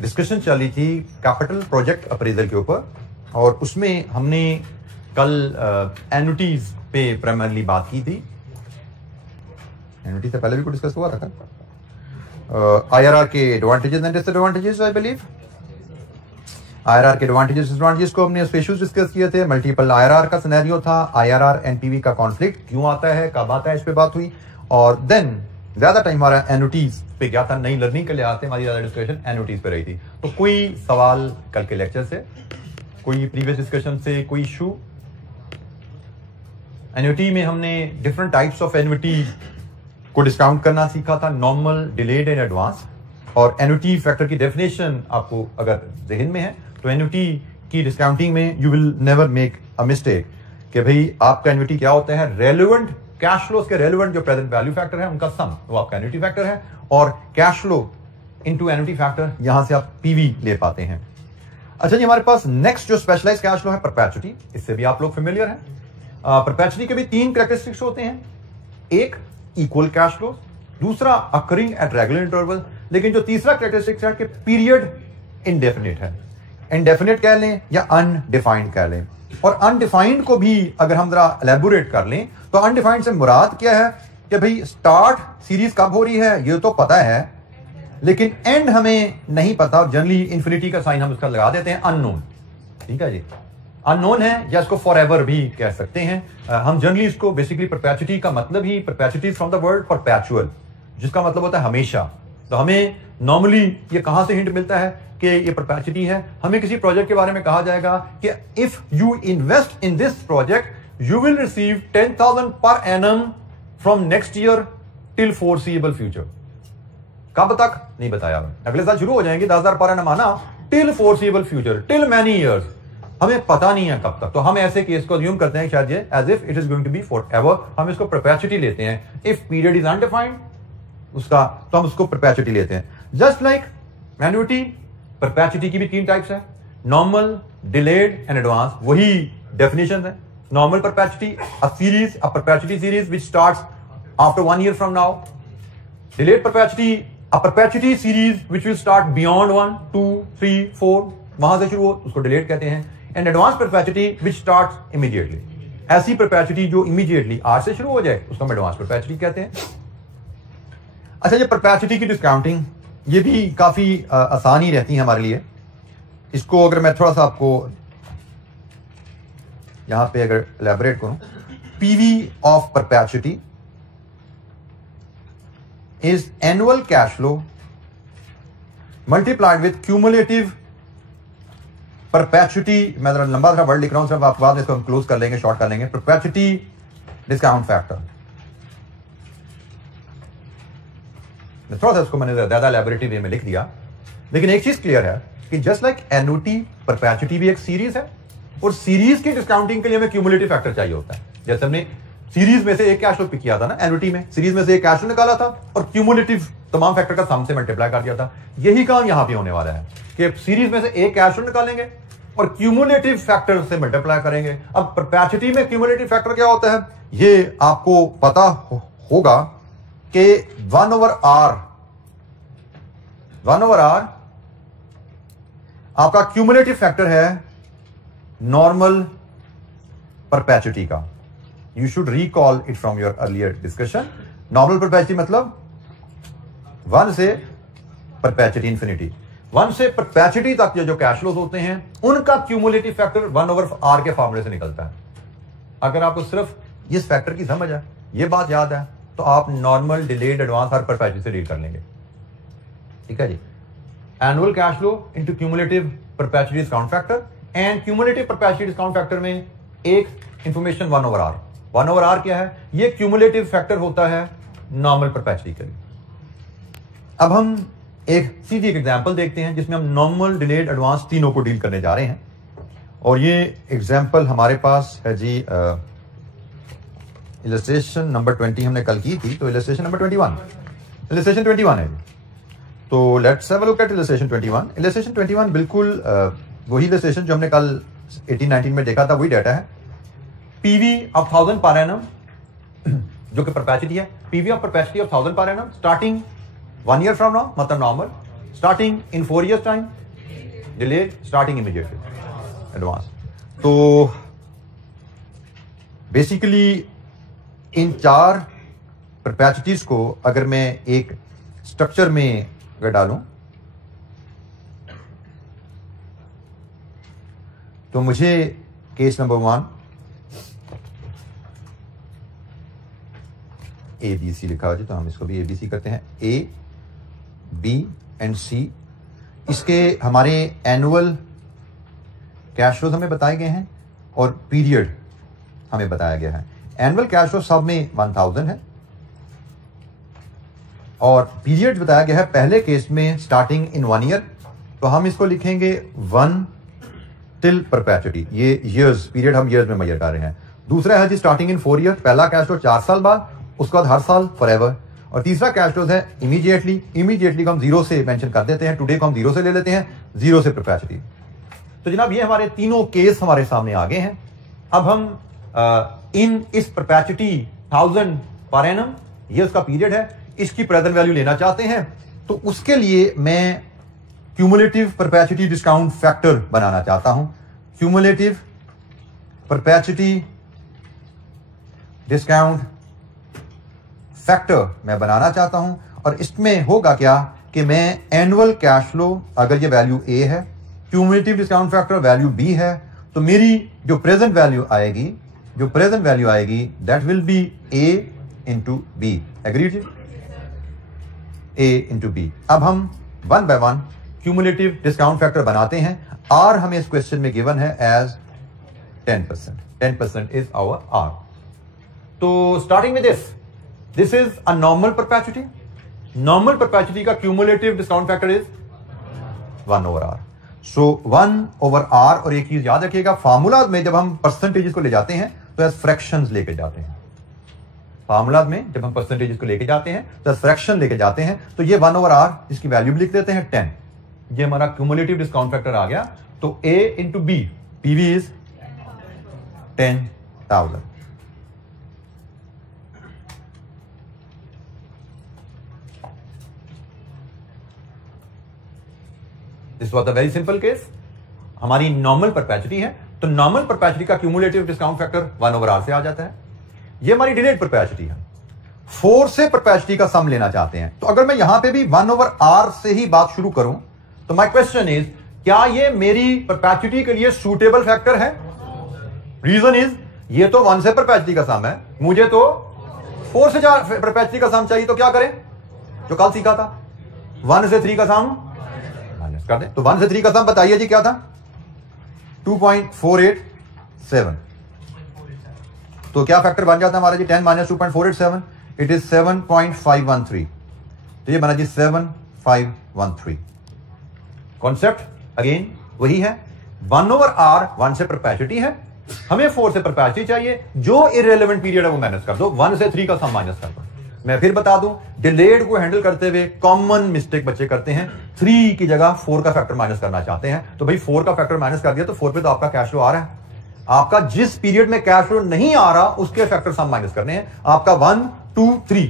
Discussion चल रही थी कैपिटल प्रोजेक्ट अप्रेजल के ऊपर, और उसमें हमने कल एन्युटीज पे प्राइमरली बात की थी। एन्युटी से पहले भी कुछ डिस्कस हुआ था IRR के advantages and disadvantages, I believe IRR के एडवांटेजेस डिसएडवांटेजेस को हमने स्पेशल्स डिस्कस किए थे। मल्टीपल IRR का सिनेरियो था, IRR एनपीवी का कॉन्फ्लिक्ट क्यों आता है, कब आता है, इस पे बात हुई। और देन ज्यादा टाइम हमारा एन्युटीज पे गया था, नई लर्निंग के लिए आते हमारी ज्यादा डिस्कशन एन्युटीज पे रही थी। तो कोई सवाल कल के लेक्चर से, कोई प्रीवियस डिस्कशन से, कोई इशू? एन्युटी में हमने डिफरेंट टाइप्स ऑफ एन्युटी को डिस्काउंट करना सीखा था, नॉर्मल, डिलेड एंड एडवांस। और एन्युटी फैक्टर की डेफिनेशन आपको अगर जहन में है तो एन्युटी की डिस्काउंटिंग में you will never make a mistake कि भाई आपका एन्युटी क्या होता है, रेलेवेंट कैश फ्लोज के रेलेवेंट जो प्रेजेंट वैल्यू फैक्टर है उनका सम, वो आपका एन्युटी फैक्टर है। और cash flow into annuity factor, यहां से आप पीवी ले पाते हैं। अच्छा जी, हमारे पास नेक्स्ट जो स्पेशलाइज्ड कैश फ्लो है परपेचुटी, इससे भी आप लोग फेमिलियर हैं। परपेचुटी के भी 3 कैरेक्टरिस्टिक्स होते हैं, एक इक्वल कैश फ्लो, दूसरा अकरिंग एट रेगुलर इंटरवल, लेकिन जो तीसरा कैरेक्टरिस्टिक्स है कि पीरियड इनडेफिनिट है। इनडेफिनिट कह लें या अनडिफाइंड कह लें। और अनडिफाइंड को भी अगर हम जरा एलेबोरेट कर लें तो अनडिफाइंड से मुराद क्या है कि भाई स्टार्ट सीरीज कब हो रही है ये तो पता है, लेकिन एंड हमें नहीं पता। जनरली इंफिनिटी का साइन हम उसका लगा देते हैं, अननोन। ठीक है जी, अननोन है, या इसको फॉर एवर भी कह सकते हैं। हम जनरली इसको बेसिकली परपेचुटी का मतलब ही, perpetuity from the word perpetual, जिसका मतलब होता है हमेशा। तो हमें नॉर्मली ये कहां से हिंट मिलता है कि ये परपेचुटी है? हमें किसी प्रोजेक्ट के बारे में कहा जाएगा कि if you invest in this project you will receive 10,000 per annum from next year till foreseeable future. कब तक नहीं बताया, अगले साल शुरू हो जाएंगे 10,000 पर एनम आना, till foreseeable future, till many years, हमें पता नहीं है कब तक। तो हम ऐसे केस को अज्यूम करते हैं शायद ये as if it is going to be forever, हम इसको परपेचुटी लेते हैं। इफ पीरियड इज अनडिफाइंड उसका, तो हम उसको परपेचुटी लेते हैं। जस्ट लाइक एन्युटी, परपेचुटी की भी 3 टाइप्स है, नॉर्मल, डिलेड एंड एडवांस। वही डेफिनेशन है। Normal perpetuity, a series, a perpetuity series which starts after 1 year from now. Delayed perpetuity, a perpetuity series which will start beyond 1, 2, 3, 4, वहां से शुरू हो उसको डिलेड कहते हैं। And advance perpetuity which starts immediately, ऐसी परपेचुटी जो इमीडिएटली आज से शुरू हो जाए उसको हम एडवांस परपेचुटी कहते हैं। अच्छा, ये परपेचुटी की डिस्काउंटिंग ये भी काफी आसान ही रहती है हमारे लिए। इसको अगर मैं थोड़ा सा आपको यहां पे अगर एलैबोरेट करूं, PV of perpetuity is annual cash flow multiplied with cumulative perpetuity, मैं जरा लंबा सा वर्ड लिख रहा हूं, सब आप बाद में इसको हम क्लोज कर लेंगे, शॉर्ट कर लेंगे। परपेचुटी डिस्काउंट फैक्टर, थोड़ा सा इसको मैंने ज्यादा एलैबोरेटिव वे में लिख दिया, लेकिन एक चीज क्लियर है कि जस्ट लाइक एन्युटी, परपेचुटी भी एक सीरीज है, और सीरीज की डिस्काउंटिंग के लिए हमें क्यूमुलेटिव फैक्टर चाहिए होता है। जैसे हमने सीरीज में से एक कैश फ्लो पिक किया था ना, एन्युटी में सीरीज में से एक कैश फ्लो निकाला था और क्यूमुलेटिव तमाम फैक्टर का सम से मल्टीप्लाई कर दिया था। यही काम यहां पे होने वाला है कि सीरीज में से एक कैश फ्लो निकालेंगे और क्यूमुलेटिव फैक्टर से मल्टीप्लाई करेंगे। अब परपेचुटी में क्यूमुलेटिव फैक्टर क्या होता है ये आपको पता होगा कि 1/r आपका क्यूमुलेटिव फैक्टर है नॉर्मल परपेचुटी का। You should recall it from your earlier discussion. Normal perpetuity मतलब 1 से परपेचुटी इंफिनिटी, 1 से परपेचुटी तक जो कैश फ्लोज होते हैं उनका क्यूमुलेटिव फैक्टर 1/r के फॉर्मूले से निकलता है। अगर आपको सिर्फ इस फैक्टर की समझ है, ये बात याद है, तो आप नॉर्मल, डिलेड, एडवांस हर परपेचुटी से डील कर लेंगे। ठीक है जी, annual cash flow into cumulative perpetuity discount factor, and cumulative perpetuity discount factor में एक इंफॉर्मेशन 1/r। 1/r क्या है? ये क्यूमुलेटिव फैक्टर होता है नॉर्मल परपेचुटी के लिए। अब हम एक सीधी एग्जांपल देखते हैं जिसमें हम नॉर्मल, डिलेड, एडवांस तीनों को डील करने जा रहे हैं। और ये एग्जांपल हमारे पास है जी, इलस्ट्रेशन नंबर 20 हमने कल की थी, तो इलस्ट्रेशन नंबर 21 है। तो let's have a look at illustration 21। Illustration 21 बिल्कुल वही इलस्ट्रेशन जो हमने कल 18-19 में देखा था, वही डाटा है। पीवी ऑफ 1000 पर एनम जो कि परपेचुटी है, PV of perpetuity of 1000 per annum starting 1 year from now, मतलब normal, starting in 4 years time, delayed starting immediately, advance. तो बेसिकली इन 4 परपेचुइटीज को अगर मैं एक स्ट्रक्चर में अगर डालूं तो मुझे केस नंबर 1 ABC लिखा है, तो हम इसको भी ABC करते हैं। A, B एंड C, इसके हमारे एनुअल कैश फ्लोज हमें बताए गए हैं और पीरियड हमें बताया गया है। एनुअल कैश फ्लो सब में 1000 है और पीरियड बताया गया है पहले केस में स्टार्टिंग इन 1 year, तो हम इसको लिखेंगे 1 टिल परपेचुइटी। ये ईयर्स, पीरियड हम ईयर्स में मेजर कर रहे हैं। दूसरा है जी स्टार्टिंग इन 4 year, पहला कैश फ्लो 4 साल बाद, उसके बाद हर साल फॉरएवर। और तीसरा कैश फ्लो है इमीडिएटली। इमीडिएटली को हम 0 से मेंशन कर देते हैं, टुडे को हम 0 से ले लेते हैं, 0 से परपेचुइटी। तो जनाब ये हमारे तीनों केस हमारे सामने आ गए हैं। अब हम इस परपेचुइटी 1000 पर एनम, ये उसका पीरियड है, इसकी प्रेजेंट वैल्यू लेना चाहते हैं। तो उसके लिए मैं क्यूमुलेटिव परपेचुइटी डिस्काउंट फैक्टर बनाना चाहता हूं। क्यूमुलेटिव परपेचुइटी डिस्काउंट फैक्टर मैं बनाना चाहता हूं और इसमें होगा क्या कि मैं एनुअल कैश फ्लो, अगर ये वैल्यू A है, cumulative discount factor value B है, तो मेरी जो प्रेजेंट वैल्यू आएगी that will be A into B। Agreed? A into B। अब हम 1 by 1 क्यूमुलेटिव डिस्काउंट फैक्टर बनाते हैं। R हमें इस क्वेश्चन में गिवन है एज 10%। 10% is our R। तो स्टार्टिंग में this is a normal perpetuity. Normal perpetuity का cumulative discount factor is 1/R। So 1/R। और एक चीज याद रखिएगा, फार्मूला में जब हम परसेंटेजेस को ले जाते हैं तो एज फ्रैक्शंस लेके जाते हैं। फार्मूला में जब हम परसेंटेजेस को लेके जाते हैं तो फ्रैक्शन लेके जाते हैं। तो ये 1/R, इसकी वैल्यू भी लिख देते हैं 10। ये हमारा क्यूमुलेटिव डिस्काउंट फैक्टर आ गया। तो A into B, PV is 10,000। This was a very simple case. हमारी नॉर्मल परपेचुइटी है, तो नॉर्मल परपेचुइटी का क्यूमुलेटिव डिस्काउंट फैक्टर 1/R से आ जाता है। ये हमारी डिलेड परपेचुइटी है। 4 से परपेचुइटी का सम लेना चाहते हैं। तो अगर मैं यहां पे भी 1/R से ही बात शुरू करूं तो माय क्वेश्चन इज, क्या ये मेरी परपेचुइटी के लिए सूटेबल फैक्टर है? रीजन इज, ये तो 1 से परपेचुइटी का सम है, मुझे तो 4 से परपेचुइटी का सम चाहिए। तो क्या करें? जो कल सीखा था, 1 से 3 का सम माइनस कर दें। तो 1 से 3 का सम बताइए जी क्या था? 2.487। तो क्या फैक्टर बन जाता है हमारा जी? 10 माइनस 2.487, इट इज 7.513। तो ये बना जी 7513। कॉन्सेप्ट अगेन वही है, 1/R 1 से परपेचुइटी है, हमें 4 से परपेचुइटी चाहिए। जो इररिलेवेंट पीरियड है वो माइनस कर दो, 1 से 3 का सम माइनस कर दो। मैं फिर बता दूं, डिलेड को हैंडल करते हुए कॉमन मिस्टेक बच्चे करते हैं, 3 की जगह 4 का फैक्टर माइनस करना चाहते हैं। तो भाई 4 का फैक्टर माइनस कर दिया तो 4 पे तो आपका कैश फ्लो आ रहा है। आपका जिस पीरियड में कैश फ्लो नहीं आ रहा उसके फैक्टर सम माइनस करने हैं। आपका 1, 2, 3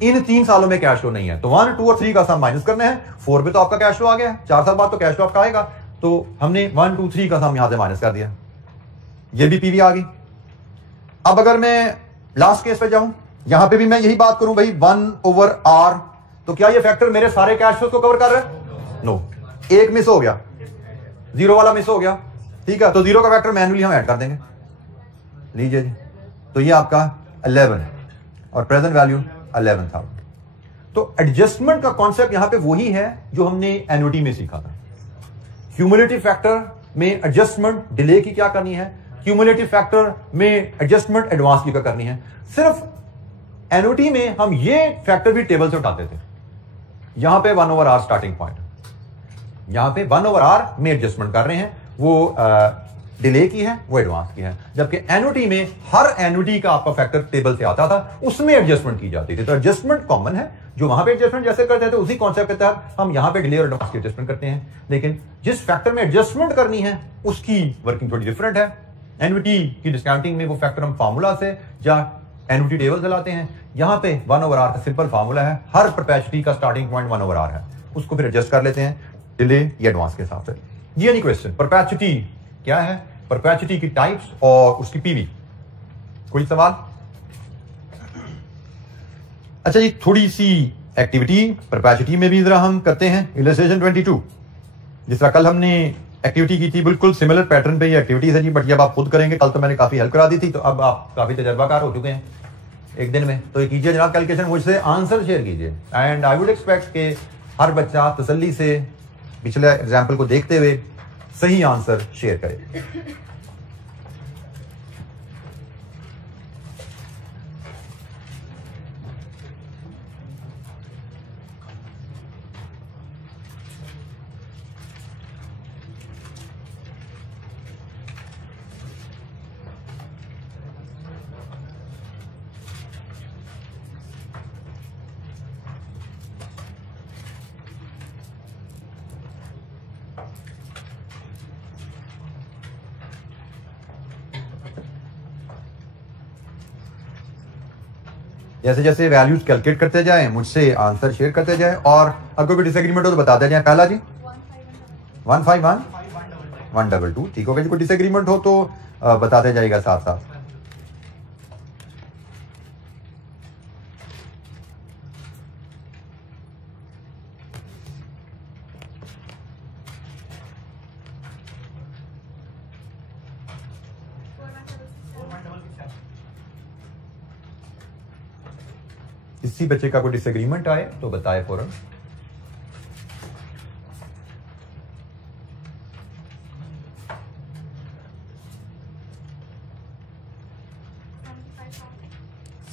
इन 3 सालों में कैश फ्लो नहीं है, तो 1, 2 और 3 का सम माइनस करने हैं। 4 पे तो आपका कैश फ्लो आ गया, 4 साल बाद तो कैश फ्लो आपका आएगा। तो हमने 1, 2, 3 का सम यहां से माइनस कर दिया, ये भी पीवी आ गई। अब अगर मैं लास्ट केस पे जाऊं, यहां पे भी मैं यही बात करूं भाई 1/R, तो क्या ये फैक्टर मेरे सारे कैश फ्लो को कवर कर रहा है? नो, एक मिस हो गया, 0 वाला मिस हो गया। ठीक है, तो 0 का फैक्टर मैन्युअली हम ऐड कर देंगे। लीजिए जी, तो ये आपका 11 और प्रेजेंट वैल्यू 11,000। तो एडजस्टमेंट का कॉन्सेप्ट यहां पे वही है जो हमने एन्युटी में सीखा था। क्यूमुलेटिव फैक्टर में एडजस्टमेंट डिले की क्या करनी है, क्यूमुलेटिव फैक्टर में एडजस्टमेंट एडवांस की क्या करनी है। सिर्फ एन्युटी में हम ये फैक्टर भी टेबल से उठाते थे। यहां पे 1/R स्टार्टिंग पॉइंट, यहां पे 1/R में एडजस्टमेंट कर रहे हैं, वो डिले की है, वो एडवांस की है। जबकि एन्युटी में हर एन्युटी का आपका फैक्टर टेबल से आता था, उसमें एडजस्टमेंट की जाती थी। तो एडजस्टमेंट कॉमन है, जो वहां पे एडजस्टमेंट जैसे करते थे उसी कॉन्सेप्ट के तहत हम यहां पे डिले और एडवांस की एडजस्टमेंट करते हैं। लेकिन जिस फैक्टर में एडजस्टमेंट करनी है उसकी वर्किंग थोड़ी डिफरेंट है। एन्युटी की डिस्काउंटिंग में वो फैक्टर हम फार्मूला से या एन्युटी टेबल से लाते हैं। यहां पे 1/R का सिंपल फार्मूला है, हर परपेचुइटी का स्टार्टिंग पॉइंट 1/R है। उसको फिर एडजस्ट कर लेते हैं डिले या एडवांस के हिसाब से। ये नहीं क्वेश्चन परपेचुटी क्या है, परपेचुटी की टाइप्स और उसकी पीवी, कोई सवाल? अच्छा जी, थोड़ी सी एक्टिविटी परपेचुटी में भी जरा हम करते हैं। इलस्ट्रेशन 22 जिस तरह कल हमने एक्टिविटी की थी, बिल्कुल सिमिलर पैटर्न पे ये एक्टिविटीज है जी, बट जब आप खुद करेंगे, कल तो मैंने काफी हेल्प करा दी थी, तो अब आप काफी तजर्बाकार हो चुके हैं एक दिन में, तो ये कीजिए जनाब कैलकुलेशन, मुझसे आंसर शेयर कीजिए। एंड आई वुड एक्सपेक्ट के हर बच्चा तसल्ली से पिछले एग्जाम्पल को देखते हुए सही आंसर शेयर करे। जैसे जैसे वैल्यूज कैलकुलेट करते जाएं, मुझसे आंसर शेयर करते जाएं, और अगर कोई डिसएग्रीमेंट हो तो बताते जाएं। पहला जी 151 122, ठीक हो गया जी। कोई डिसएग्रीमेंट हो तो बताते जाएगा साथ साथ। किसी बच्चे का कोई डिसएग्रीमेंट आए तो बताए फौरन।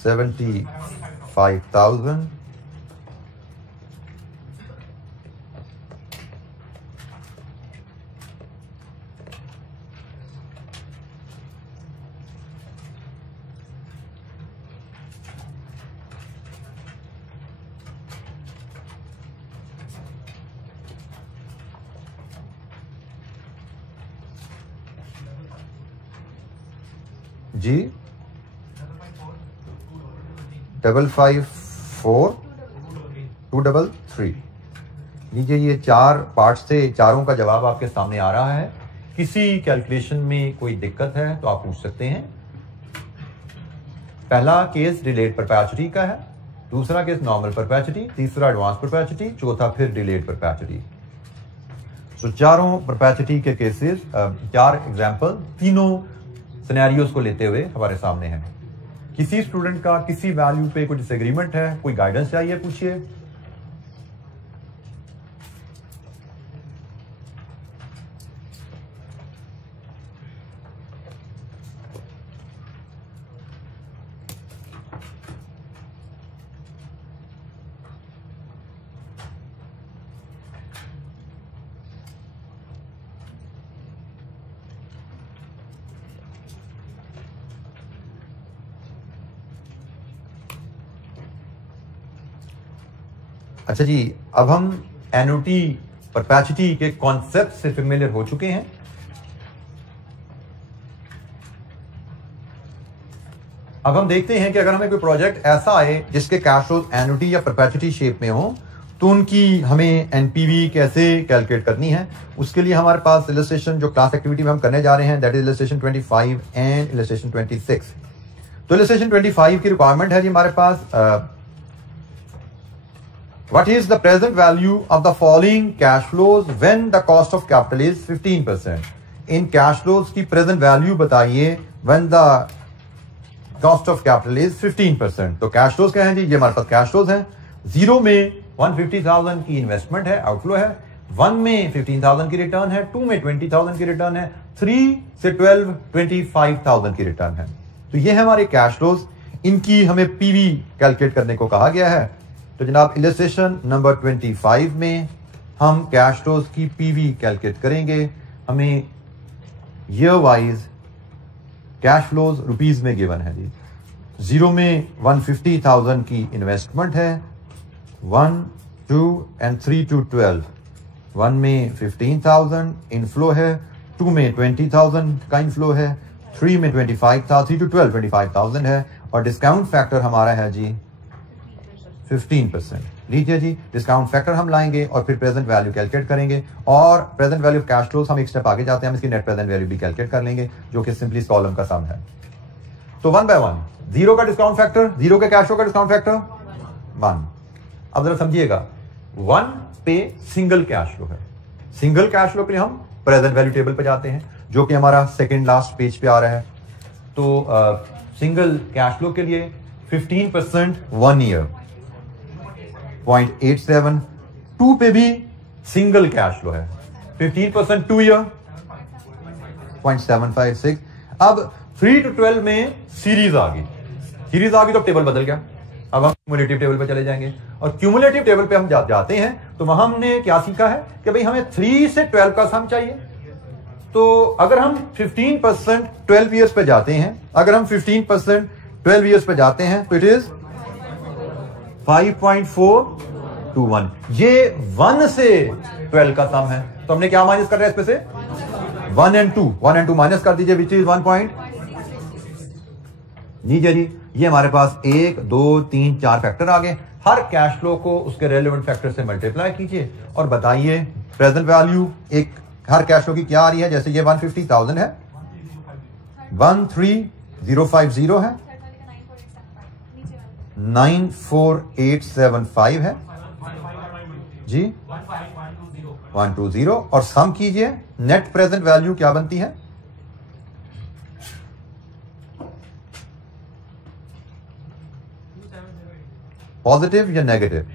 $75,000 जी 554-233। लीजिए ये चार पार्ट से चारों का जवाब आपके सामने आ रहा है। किसी कैलकुलेशन में कोई दिक्कत है तो आप पूछ सकते हैं। पहला केस डिलेड परपेचुटी का है, दूसरा केस नॉर्मल परपेचुटी, तीसरा एडवांस परपेचुटी, चौथा फिर डिलेड परपेचुटी। तो चारों परपेचुटी के केसेस, चार एग्जाम्पल तीनों सिनेरियोस को लेते हुए हमारे सामने हैं। किसी स्टूडेंट का किसी वैल्यू पे कोई डिसएग्रीमेंट है, कोई गाइडेंस चाहिए, पूछिए। अच्छा जी, अब हम एन्युटी परपेचुटी के कॉन्सेप्ट से फेमिलियर हो चुके हैं। अब हम देखते हैं कि अगर हमें कोई प्रोजेक्ट ऐसा आए जिसके कैश फ्लोज एन्युटी या परपेचुटी शेप में हो, तो उनकी हमें एनपीवी कैसे कैलकुलेट करनी है। उसके लिए हमारे पास इलस्ट्रेशन जो क्लास एक्टिविटी में हम करने जा रहे हैं, that is illustration 25 and illustration 26। तो इलस्ट्रेशन 25 की रिक्वायरमेंट है जी हमारे पास, what is the present value of the following cash flows when the cost of capital is 15%? In cash flows की प्रेजेंट वैल्यू बताइए when the cost of capital is 15%। तो cash flows क्या हैं जी, ये हमारे पास कैश फ्लोज हैं। 0 में 150,000 की इन्वेस्टमेंट है, आउटफ्लो है। 1 में 15,000 की रिटर्न है, 2 में 20,000 की रिटर्न है, 3 से 12 25,000 की रिटर्न है। तो ये है हमारे कैश फ्लोज, इनकी हमें पीवी कैलकुलेट करने को कहा गया है। तो जनाब इलस्ट्रेशन नंबर 25 में हम कैश फ्लोज की पीवी कैलकुलेट करेंगे। हमें year wise cash flows rupees में गिवन है जी। 0 में 150,000 की इन्वेस्टमेंट है, 1, 2 and 3 to 12। 1 में 15,000 इनफ्लो है, 2 में 20,000 का इनफ्लो है, 3 में 25,000, 3 to 12 25,000 है, और डिस्काउंट फैक्टर हमारा है जी 15%। लीजिए जी, डिस्काउंट फैक्टर हम लाएंगे और फिर प्रेजेंट वैल्यू कैलकुलेट करेंगे, और present value of cash flows हम एक स्टेप आगे जाते हैं, हम इसकी नेट प्रेजेंट वैल्यू भी कैलकुलेट कर लेंगे, जो कि सिंपली इस कॉलम का सम है। तो 1 बाय 1, 0 का डिस्काउंट फैक्टर, 0 के कैश फ्लो का डिस्काउंट फैक्टर 1। अब जरा समझिएगा, 1 पे सिंगल कैश फ्लो है। सिंगल कैश फ्लो के लिए हम प्रेजेंट वैल्यू टेबल पे जाते हैं, जो कि हमारा सेकंड लास्ट पेज पे आ रहा है। तो सिंगल कैश फ्लो के लिए 15% 1 ईयर 0.87, 2 पे भी सिंगल कैश फ्लो है, 15% 2 ईयर 0.756। अब 3 to 12 में सीरीज आ गई तो टेबल बदल गया। अब हम क्यूमुलेटिव टेबल पे चले जाएंगे, और क्यूमुलेटिव टेबल पे हम जाते हैं तो वहां हमने क्या सीखा है कि भाई हमें 3 से 12 का सम चाहिए। तो अगर हम 15% 12 ईयर्स पे जाते हैं, अगर हम 15% 12 ईयर्स पे जाते हैं तो इट इज 5.421। ये 1 से 12 का सम है, तो हमने क्या माइनस कर रहा है इसमें से 1 and 2 माइनस कर दीजिए, विच इज 1. जी ये हमारे पास 1 2 3 4 फैक्टर आ गए। हर कैश फ्लो को उसके रेलेवेंट फैक्टर से मल्टीप्लाई कीजिए और बताइए प्रेजेंट वैल्यू एक हर कैश फ्लो की क्या आ रही है। जैसे ये 150,000 है, 13050 है, 94875 है जी, 120, और सम कीजिए नेट प्रेजेंट वैल्यू क्या बनती है, पॉजिटिव या नेगेटिव?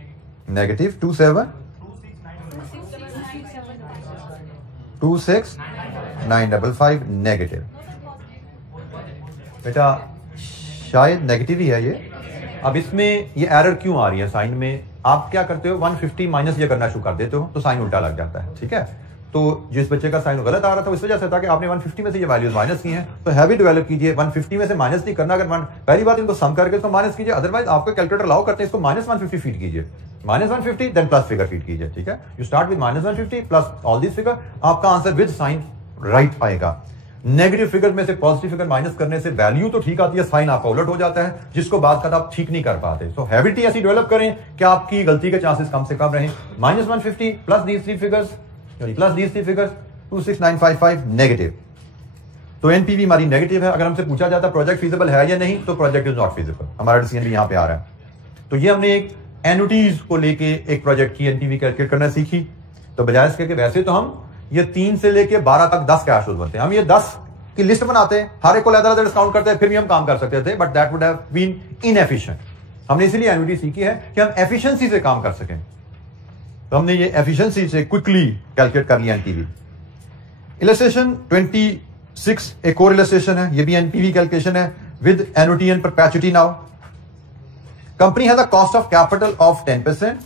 Negative 26955 negative. बेटा शायद नेगेटिव ही है ये। अब इसमें ये एरर क्यों आ रही है साइन में? आप क्या करते हो, 150 माइनस ये करना शुरू कर देते हो तो साइन उल्टा लग जाता है, ठीक है। तो जिस बच्चे का साइन गलत आ रहा था इस वजह से था कि आपने 150 में से ये वैल्यूज माइनस की हैं, तो हैबिट डेवलप कीजिए 150 में से माइनस नहीं करना। अगर पहली बात इनको सम करके इसको माइनस कीजिए, अदरवाइज आपको कैलकुलेटर अलाउ करते हैं इसको -150 फीट कीजिए, -150 देन प्लस फिगर फीट कीजिए, ठीक है। You start with -150 plus all this figure, आपका आंसर विद साइन राइट आएगा। नेगेटिव फिगर में से पॉजिटिव फिगर माइनस करने से वैल्यू तो ठीक आती है, साइन आपका उलट हो जाता है, जिसको बाद का आप ठीक नहीं कर पाते। सो हैबिट ही ऐसी डेवलप करें कि आपकी गलती के चांसेस कम से कम रहें। -150 plus these three figures, plus these three figures 26955 negative. तो एनपीवी हमारी नेगेटिव है। अगर हमसे पूछा जाता प्रोजेक्ट फीजिबल है या नहीं, तो प्रोजेक्ट इज नॉट फीजिबल, हमारा डिसीजन भी यहां पे आ रहा है। तो ये हमने एक एनुटीज को लेके एक प्रोजेक्ट की एनपीवी कैलकुलेट करना सीखी। तो बजाय इसके कि वैसे तो हम ये 3 से लेके 12 तक 10 कैश फ्लोज बनते हैं, हम ये 10 की लिस्ट बनाते हैं, हर एक को अलग-अलग डिस्काउंट करते हैं, फिर भी हम काम कर सकते थे, but that would have been inefficient. हमने इसीलिए एनुटी सीखी है कि हम एफिशिएंसी से काम कर सकें। तो हमने ये एफिशिएंसी से क्विकली कैलकुलेट कर लिया एनपीवी। इलस्ट्रेशन 26 एक और इलस्ट्रेशन है, ये भी एनपीवी कैलकुलेशन है with annuity and perpetuity. Now company has a cost of capital of 10%.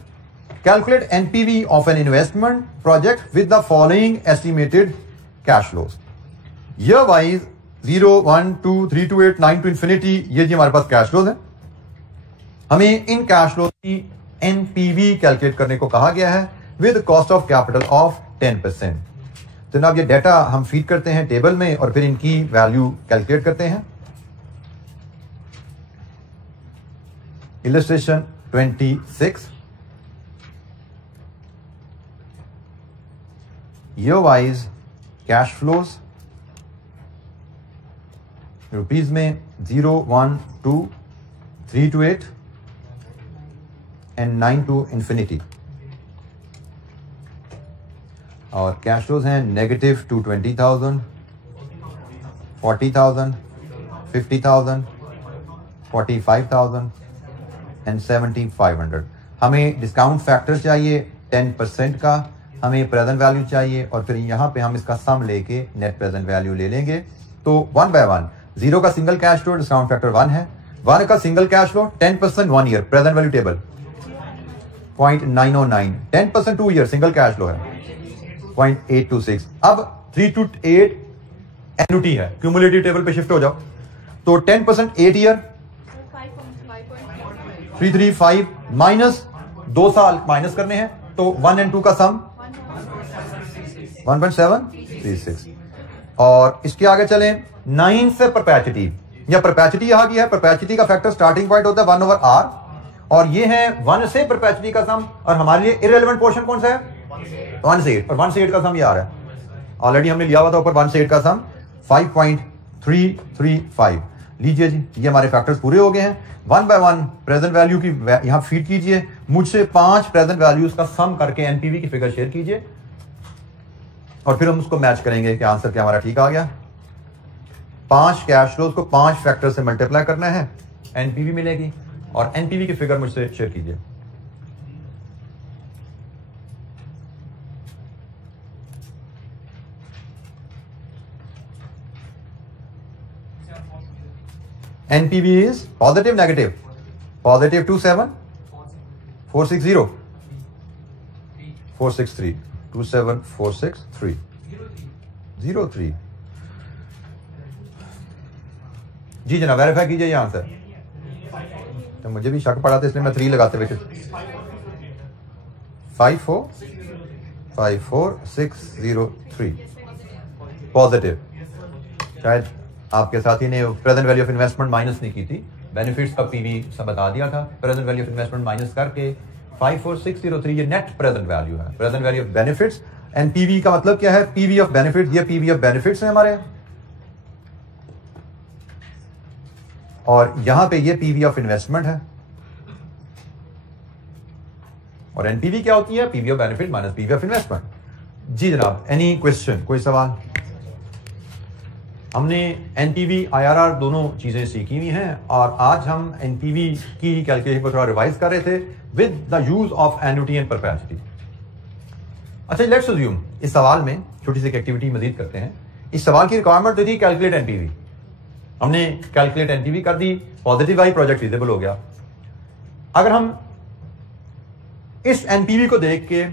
Calculate NPV of an investment project with the following estimated cash flows. Year wise 0, 1, 2, 3 to 8, 9 to infinity, ये जी हमारे पास cash flows है। हमें in cash flows की NPV calculate करने को कहा गया है with cost of capital of 10%। तो जनाब ये डाटा हम फीड करते हैं टेबल में और फिर इनकी वैल्यू कैलकुलेट करते हैं। Illustration 26 year wise cash flows rupees में 0, 1, 2, 3 to 8 एंड 9 to infinity। और कैश फ्लोज हैं नेगेटिव 220,000, 40,000, 50,000, 45,000 एंड 7,500। हमें डिस्काउंट फैक्टर चाहिए 10% का, हमें प्रेजेंट वैल्यू चाहिए, और फिर यहां पे हम इसका सम लेके नेट प्रेजेंट वैल्यू ले लेंगे। तो 1 बाय 1, 0 का single cash flow discount factor 1 है, 1 का single cash flow 10% 1 year present value table 0.909, 10% 2 year single cash flow है 0.826। अब 3 to 8 एनुटी है, क्यूमुलेटिव टेबल पे शिफ्ट हो जाओ। तो 10% 8 ईयर 335 माइनस 2 साल माइनस करने हैं, तो 1 and 2 का सम 1.736। और इसके आगे चलें 9 से परपेचुइटी, या परपेचुइटी आ गया है। परपेचुइटी का फैक्टर स्टार्टिंग पॉइंट होता है 1/r, और ये है 1 से परपेचुइटी का सम, और हमारे लिए इररिलेवेंट पोर्शन कौन सा है? 1 से 8, और 1 से 8 का सम ये आ रहा है, ऑलरेडी हमने लिया हुआ था ऊपर 1 से 8 का सम 5.335। लीजिए जी, ये हमारे फैक्टर्स पूरे हो गए हैं। 1 बाय 1 प्रेजेंट वैल्यू की यहां फीड कीजिए, मुझसे 5 प्रेजेंट वैल्यूज का सम करके एनपीवी की फिगर शेयर कीजिए, और फिर हम उसको मैच करेंगे कि आंसर क्या हमारा ठीक आ गया। 5 कैश फ्लोज को 5 फैक्टर से मल्टीप्लाई करना है, एनपीवी मिलेगी, और एनपीवी की फिगर मुझसे शेयर कीजिए। NPV is positive, negative, positive 27, 460, 463, 27463, 03। जी जनाब, वेरीफाई कीजिए ये आंसर। तो मुझे भी शक पड़ा था इसलिए मैं 3 लगाते हुए 54603 पॉजिटिव। शायद आपके साथी ने present value of investment minus नहीं की थी, बेनिफिट्स का पीवी सब बता दिया था, present value of investment minus करके 54603 ये नेट प्रेजेंट वैल्यू है, present value of benefits. And PV का मतलब क्या है? पीवी ऑफ बेनिफिट्स, ये पीवी ऑफ बेनिफिट्स है हमारे, और यहां पे ये पीवी ऑफ इन्वेस्टमेंट है, और एनपीवी क्या होती है? PV of benefit minus PV of investment. जी जनाब, एनी क्वेश्चन, कोई सवाल? हमने एनपीवी आईआरआर दोनों चीजें सीखी हुई हैं, और आज हम एनपीवी की कैलकुलेशन को थोड़ा रिवाइज कर रहे थे with the use of annuity and perpetuity. अच्छा, लेट्स अज्यूम इस सवाल में छोटी सी एक्टिविटी मजीद करते हैं। इस सवाल की रिक्वायरमेंट तो थी कैलकुलेट एनपीवी, हमने कैलकुलेट एनपीवी कर दी, पॉजिटिव आई, प्रोजेक्ट फिजिबल हो गया। अगर हम इस एनपीवी को देख के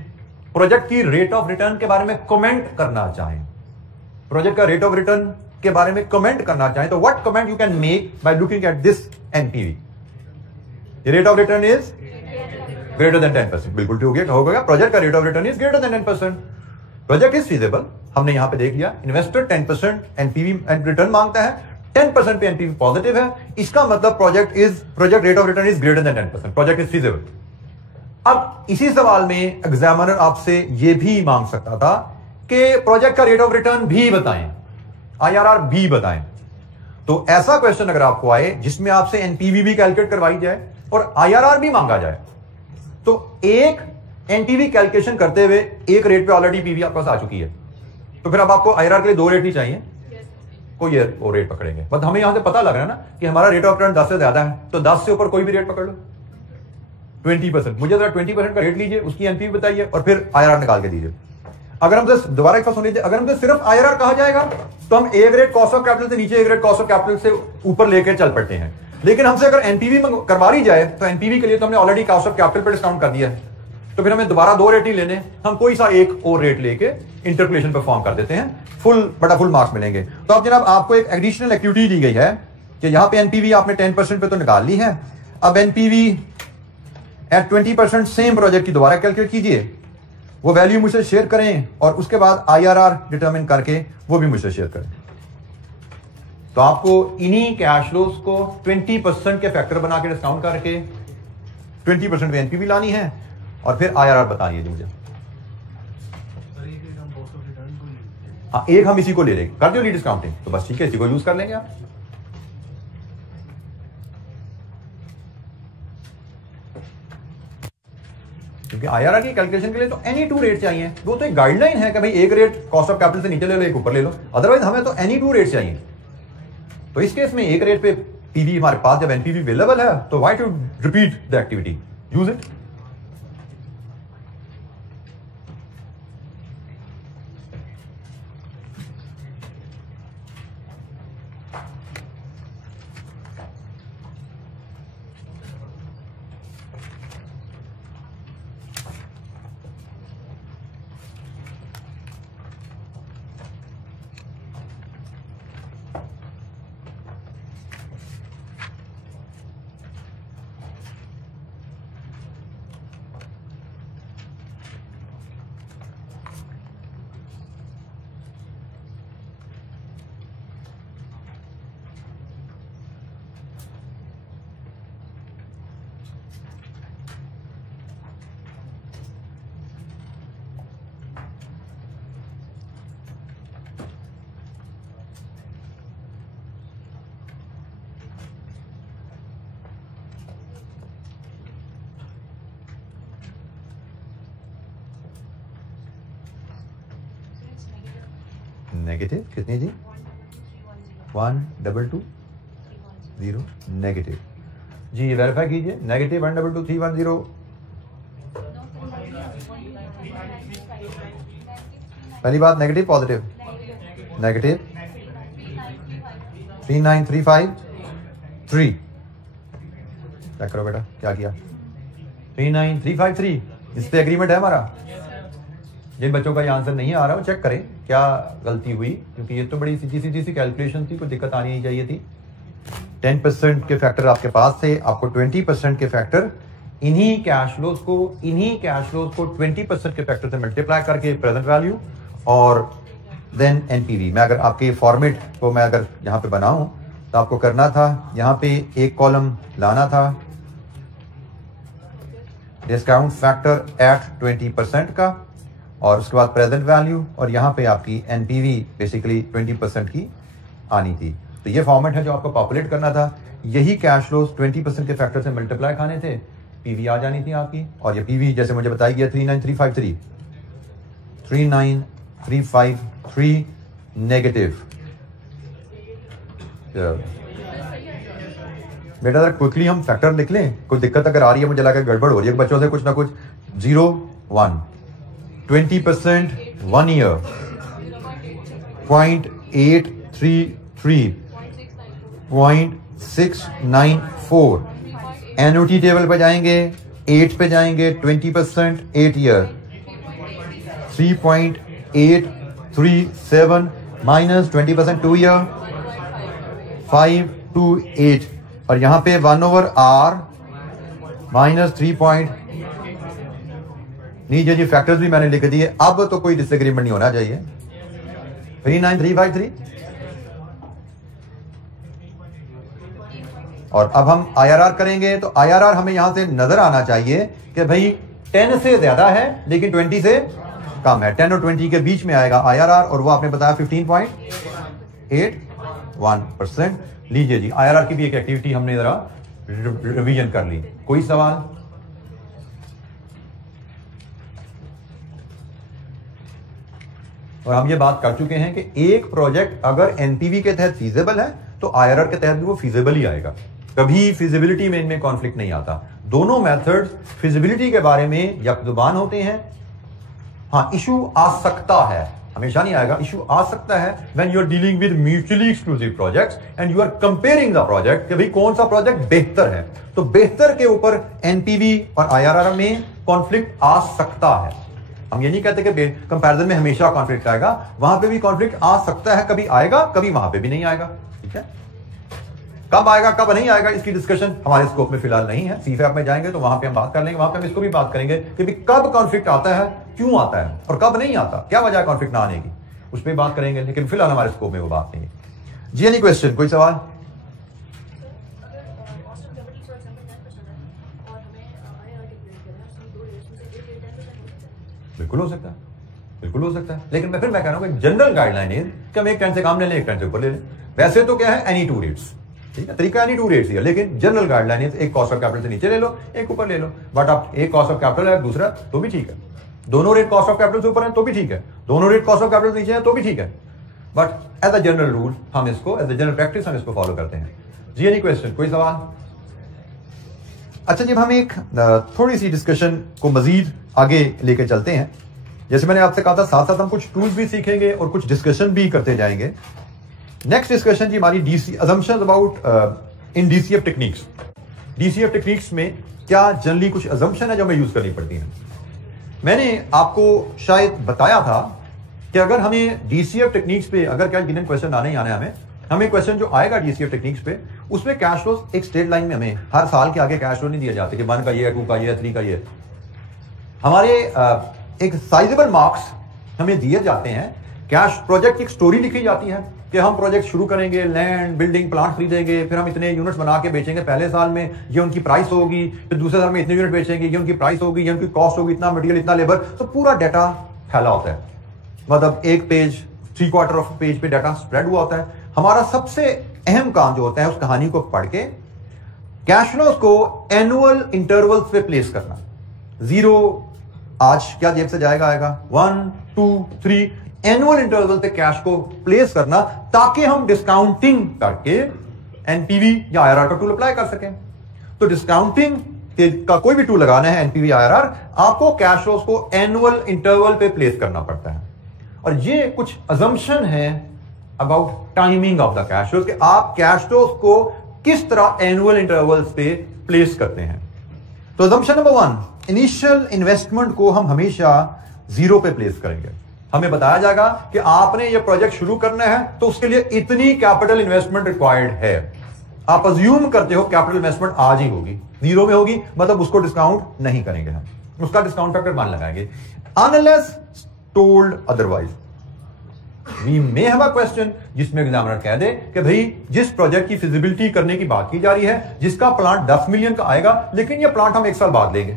प्रोजेक्ट की रेट ऑफ रिटर्न के बारे में कमेंट करना चाहें, प्रोजेक्ट का रेट ऑफ रिटर्न के बारे में कमेंट करना चाहें, तो what comment you can make by looking at this NPV? Rate of return is greater than 10%, बिल्कुल ठीक हो गया। प्रोजेक्ट का rate of return is greater than 10%, project is feasible, हमने यहां पे देख लिया। इन्वेस्टर 10% एनपीवी रिटर्न मांगता है, 10% पे एनपीवी पॉजिटिव है, इसका मतलब project rate of return is greater than 10%, project is feasible. अब इसी सवाल में एग्जामिनर आपसे यह भी मांग सकता था कि प्रोजेक्ट का रेट ऑफ रिटर्न भी बताएं, आईआरआर भी बताएं। तो ऐसा क्वेश्चन अगर आपको आए जिसमें आपसे एनपीवी भी कैलकुलेट करवाई जाए और आईआरआर भी मांगा जाए, तो एक एनपीवी कैलकुलेशन करते हुए एक रेट पे ऑलरेडी पीवी आपके पास आ चुकी है, तो फिर अब आपको आईआरआर के लिए 2 रेट ही चाहिए, कोई वो रेट पकड़ेंगे। बट हमें यहां से पता लग रहा है ना कि हमारा रेट ऑफ रिटर्न 10 से ज्यादा है, तो 10 से ऊपर कोई भी रेट पकड़ लो। 20%, मुझे जरा 20% का रेट लीजिए, उसकी एनपीवी बताइए और फिर आईआरआर निकाल के दीजिए। अगर हम दोबारा एक बार सुन लीजिए, अगर हमसे सिर्फ आईआरआर कहा जाएगा तो हम एक रेट कॉस्ट ऑफ कैपिटल से नीचे, एक रेट कॉस्ट ऑफ कैपिटल से ऊपर लेकर चल पड़ते हैं। लेकिन हमसे अगर एनपीवी करवा ली जाए तो एनपीवी के लिए तो हमने ऑलरेडी कॉस्ट ऑफ कैपिटल पर डिस्काउंट कर दिया है, तो फिर हमें दोबारा 2 रेट ही लेने, हम कोई सा एक और रेट लेके इंटरपोलेशन परफॉर्म कर देते हैं, फुल मार्क्स मिलेंगे। तो अब जनाब आपको एक एडिशनल एक्टिविटी दी गई है कि यहां पे एनपीवी आपने 10% पे तो निकाल ली है, अब एनपीवी एट 20% सेम प्रोजेक्ट की दोबारा कैलकुलेट कीजिए, वो वैल्यू मुझसे शेयर करें, और उसके बाद आईआरआर डिटरमिन करके वो भी मुझसे शेयर करें। तो आपको इन्हीं कैश फ्लोज को 20% के फैक्टर बना के डिस्काउंट करके 20% पे एनपीवी लानी है, और फिर आईआरआर बताइए मुझे। हाँ, एक हम इसी को ले लेंगे, कर दो डिस्काउंटिंग, तो बस ठीक है, इसी को यूज कर लेंगे आप। क्योंकि आईआरआर की कैलकुलेशन के लिए तो एनी 2 रेट चाहिए, वो तो एक गाइडलाइन है कि भाई एक रेट कॉस्ट ऑफ कैपिटल से नीचे ले लो, एक ऊपर ले लो, अदरवाइज हमें तो एनी 2 रेट चाहिए। तो इस केस में एक रेट पे पीवी हमारे पास जब एनपीवी अवेलेबल है, तो why to repeat the activity, use it. Negative कितनी जी 12220 नेगेटिव जी, ये वेरीफाई कीजिए। नेगेटिव 1222310 पहली बात नेगेटिव पॉजिटिव नेगेटिव 39353 चेक करो बेटा क्या किया 39353 इस पे एग्रीमेंट है हमारा। जिन बच्चों का ये आंसर नहीं आ रहा वो चेक करें क्या गलती हुई, क्योंकि ये तो बड़ी सीधी सी कैलकुलेशन थी, कोई दिक्कत आनी नहीं चाहिए थी। 10% के फैक्टर आपके पास थे, आपको 20% के फैक्टर इन्हीं कैश फ्लोज को 20% के फैक्टर से मल्टीप्लाई करके प्रेजेंट वैल्यू और देन एनपीवी। मैं अगर आपके फॉर्मेट को मैं अगर यहाँ पे बनाऊं तो आपको करना था यहाँ पे एक कॉलम लाना था डिस्काउंट फैक्टर एट 20% का और उसके बाद प्रेजेंट वैल्यू और यहाँ पे आपकी एनपीवी बेसिकली 20% की आनी थी। तो ये फॉर्मेट है जो आपको पॉपुलेट करना था। यही कैश फ्लोज 20% के फैक्टर से मल्टीप्लाई खाने थे, पीवी आ जानी थी आपकी। और ये पीवी जैसे मुझे बताया गया 39353 नेगेटिव। बेटा अगर क्विकली हम फैक्टर लिख लें, कोई दिक्कत अगर आ रही है, मुझे लगा गड़बड़ हो रही है बच्चों से कुछ ना कुछ 0 1 20% 1 ईयर 0.833 0.694 एन्युटी टेबल पे जाएंगे 8 पे जाएंगे 20% 8 ईयर 3.837 माइनस 20% 2 ईयर 528 और यहां पे 1/r माइनस 3. नीचे जी फैक्टर्स भी मैंने लिख दिए। अब तो कोई डिसएग्रीमेंट नहीं होना चाहिए। 39353 और अब हम IRR करेंगे तो IRR हमें यहां से नजर आना चाहिए कि भाई 10 से ज्यादा है लेकिन 20 से कम है। 10 और 20 के बीच में आएगा IRR और वो आपने बताया 15.81%। लीजिए जी IRR की भी एक एक्टिविटी हमने जरा रिवीजन कर ली। कोई सवाल? और हम ये बात कर चुके हैं कि एक प्रोजेक्ट अगर एनपीवी के तहत फीजेबल है तो IRR के तहत भी वो फीजेबल ही आएगा। कभी फिजिबिलिटी में इनमें कॉन्फ्लिक्ट नहीं आता। दोनों मेथड्स फिजिबिलिटी के बारे में यकजुबान होते हैं। हाँ, इशू आ सकता है, हमेशा नहीं आएगा। इशू आ सकता है when you are dealing with mutually exclusive projects and you are comparing the project कि भाई कौन सा प्रोजेक्ट बेहतर है। तो बेहतर के ऊपर एनपीवी और IRR में कॉन्फ्लिक्ट आ सकता है। हम ये नहीं कहते कि कंपैरिजन में हमेशा कॉन्फ्लिक्ट आएगा, वहां पे भी कॉन्फ्लिक्ट आ सकता है। कभी आएगा, कभी वहां पे भी नहीं आएगा। ठीक है, कब आएगा कब नहीं आएगा इसकी डिस्कशन हमारे स्कोप में फिलहाल नहीं है। सीफैप में जाएंगे तो वहां पे हम बात कर लेंगे, वहां पे हम इसको भी बात करेंगे कि कब कॉन्फ्लिक्ट आता है, क्यों आता है और कब नहीं आता, क्या वजह है कॉन्फ्लिक्ट ना आने की, उस पर बात करेंगे। लेकिन फिलहाल हमारे स्कोप में वो बात नहीं है। जी एनी क्वेश्चन, कोई सवाल? बिल्कुल हो सकता है, बिल्कुल हो सकता है। लेकिन मैं कह रहा हूं जनरल गाइडलाइन है कि हम एक टर्न से कम ले लें, एक टर्न से ऊपर ले लें। वैसे तो क्या है, एनी टू रेट्स, ठीक है, तरीका एनी टू रेट्स है। लेकिन जनरल गाइडलाइन है एक कॉस्ट ऑफ कैपिटल से नीचे ले लो, एक ऊपर ले लो। बट आप एक कॉस्ट ऑफ कैपिटल है दूसरा तो भी ठीक है, दोनों रेट कॉस्ट ऑफ कैपिटल से ऊपर है तो भी ठीक है, दोनों रेट कॉस्ट ऑफ कैपिटल से नीचे है तो भी ठीक है। But as a general rule हम इसको, एज अ जनरल प्रैक्टिस हम इसको फॉलो करते हैं। जी एनी क्वेश्चन, कोई सवाल? अच्छा, जब हम एक थोड़ी सी डिस्कशन को मजीद आगे लेके चलते हैं, जैसे मैंने आपसे कहा था साथ साथ हम कुछ टूल्स भी सीखेंगे और कुछ डिस्कशन भी करते जाएंगे। नेक्स्ट डिस्कशन जी हमारी DC assumptions about in DCF techniques. DCF techniques में क्या जनरली कुछ असम्पशन है जो हमें यूज करनी पड़ती है। मैंने आपको शायद बताया था कि अगर हमें डीसीएफ टेक्निक्स पे अगर क्या गिवन क्वेश्चन आने ही आना है, हमें क्वेश्चन जो आएगा डीसीएफ टेक्निक्स पे उसमें कैश फ्लोज एक स्ट्रेट लाइन में हमें हर साल के आगे कैश फ्लो नहीं दिए जाते कि 1 का ये, 2 का ये, 3 का ये। हमारे एक साइजेबल मार्क्स हमें दिए जाते हैं। कैश प्रोजेक्ट की एक स्टोरी लिखी जाती है कि हम प्रोजेक्ट शुरू करेंगे, लैंड बिल्डिंग प्लांट खरीदेंगे, फिर हम इतने यूनिट्स बना के बेचेंगे, पहले साल में ये उनकी प्राइस होगी, फिर दूसरे साल में इतने यूनिट बेचेंगे, ये उनकी प्राइस होगी, ये उनकी कॉस्ट होगी, इतना मटेरियल, इतना लेबर। तो पूरा डाटा फैला होता है, मतलब एक पेज 3/4 ऑफ पेज पे डाटा स्प्रेड हुआ होता है। हमारा सबसे अहम काम जो होता है उस कहानी को पढ़ के कैश फ्लोज को एनुअल इंटरवल्स पे प्लेस करना। 0 आज क्या जेब से जाएगा, आएगा 1 2 3, एनुअल इंटरवल पे कैश को प्लेस करना, ताकि हम डिस्काउंटिंग करके एनपीवी या आईआरआर का टूल अप्लाई कर सकें। तो डिस्काउंटिंग का कोई भी टूल लगाना है, एनपीवी आईआरआर, आपको कैश फ्लोज को एनुअल इंटरवल पे प्लेस करना पड़ता है। और ये कुछ अजम्पशन है about timing of the cash flows, कि आप कैश फ्लोज को किस तरह एनुअल इंटरवल्स पे प्लेस करते हैं। तो अजम्पशन नंबर 1, इनिशियल इन्वेस्टमेंट को हम हमेशा 0 पे प्लेस करेंगे। हमें बताया जाएगा कि आपने ये प्रोजेक्ट शुरू करना है तो उसके लिए इतनी कैपिटल इन्वेस्टमेंट रिक्वायर्ड है। आप अज्यूम करते हो कैपिटल इन्वेस्टमेंट आज ही होगी, 0 में होगी, मतलब उसको डिस्काउंट नहीं करेंगे हम, उसका डिस्काउंट फैक्टर 1 लगाएंगे। Unless told otherwise, we may have a question जिसमें एग्जामिनर कह दे कि भाई जिस प्रोजेक्ट की फिजिबिलिटी करने की बात की जा रही है, जिसका प्लांट 10 मिलियन का आएगा, लेकिन ये प्लांट हम 1 साल बाद लेंगे।